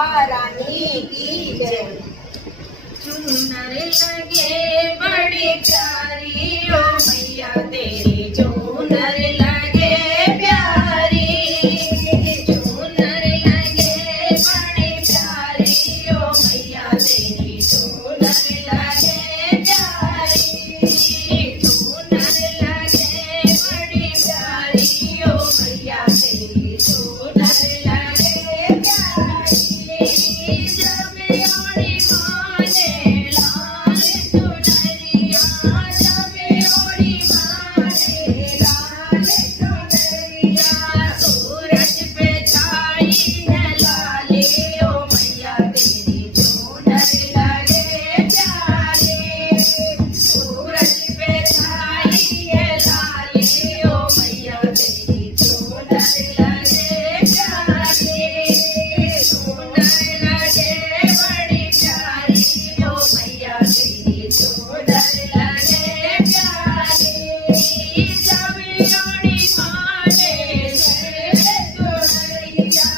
रानी की जय। चूनर लगे बड़ी प्यारी ओ मैया तेरी चूनर लगे प्यारी। चूनर लगे बड़ी प्यारी ओ मैया तेरी चूनर लगे प्यारी। चूनर लगे बड़ी प्यारी ओ मैया तेरी चूनर लगे प्यारी। जब ओढ़ी माने लाल चुनरिया, जब ओढ़ी माने लाल चुनरिया, सूरज पे छाई है लाली ओ मैया तेरी चूनर लगे प्यारी। सूरज पे छाई है लाली ओ मैया तेरी चूनर लगे प्यारी। चूनर लगे बड़ी प्यारी ओ मैया तेरी चूनर लगे प्यारी। जब ओढ़ी माने श्वेत चुनरिया,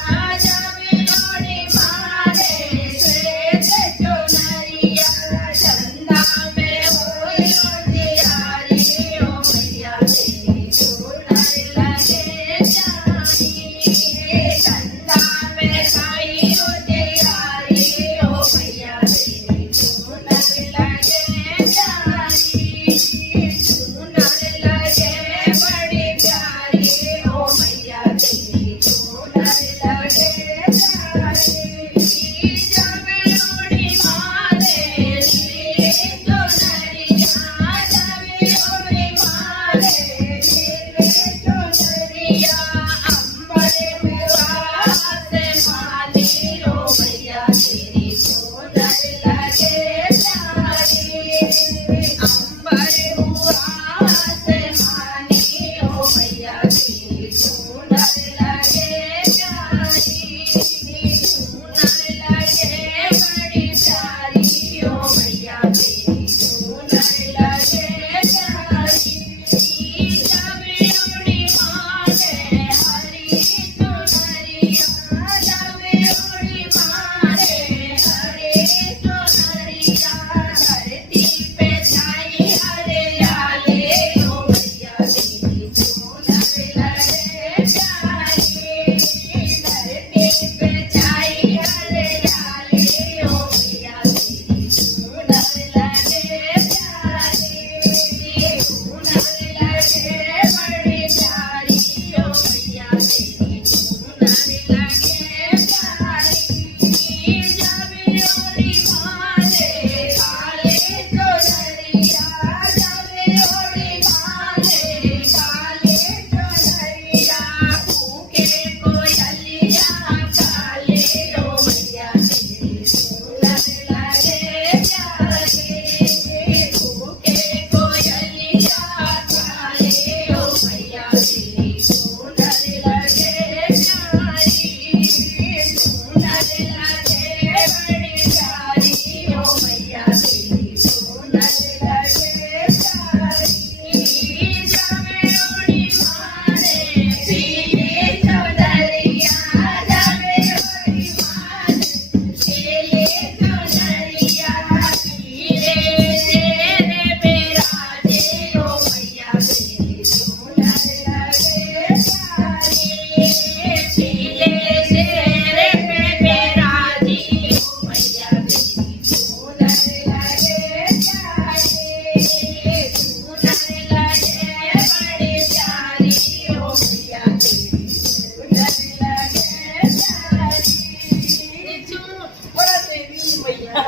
जब ओढ़ी माने श्वेत चुनरिया, चंदा में होई उजियारी ओ मैया तेरी चूनर लगे प्यारी। चंदा में खाई उजियारी ओ मैया तेरी चूनर लगे प्यारी। चूनर लगे बड़ी प्यारी ओ मैया तेरी चूनर लगे प्यारी। जब ओढ़ी माने नीली चुनरिया, जब ओढ़ी माने नीली चुनरिया, अंबर हुआ आसमानी ओ मैया तेरी चूनर लगे प्यारी। अंबर हुआ आसमानी ओ मैया तेरी चूनर लगे प्यारी। चूनर लगे बड़ी प्यारी ओ मैया तेरी चूनर लगे प्यारी। जब ओढ़ी माने हरी चुनरिया, जब ओढ़ी माने हरी चुनरिया, धरती पे छाई हरियाली ओ मैया तेरी चूनर लगे प्यारी। धरती पे छाई हरियाली ओ मैया तेरी चूनर लगे प्यारी। चूनर लगे बड़ी प्यारी ओ मैया तेरी चूनर लगे प्यारी। जब ओढ़ी माने काली चुनरिया, जब ओढ़ी माने काली चुनरिया, भूखे कोयलिया काली ओ मैया तेरी चूनर लगे प्यारी। भूखे कोयलिया काली ओ मैया तेरी चूनर लगे प्यारी। चूनर लगे बड़ी प्यारी ओ मैया तेरी चूनर लगे प्यारी। जब ओढ़ी माने पीली चुनरिया, जब ओढ़ी माने पीली चुनरिया, पीले शेर बिराजे ओ मैया तेरी चूनर लगे प्यारी। पीले शेर पे बिराजी ओ मैया तेरी चूनर लगे प्यारी। चूनर लगे बड़ी प्यारी ओ मैया तेरी चूनर लगे प्यारी। बोला देवी मैया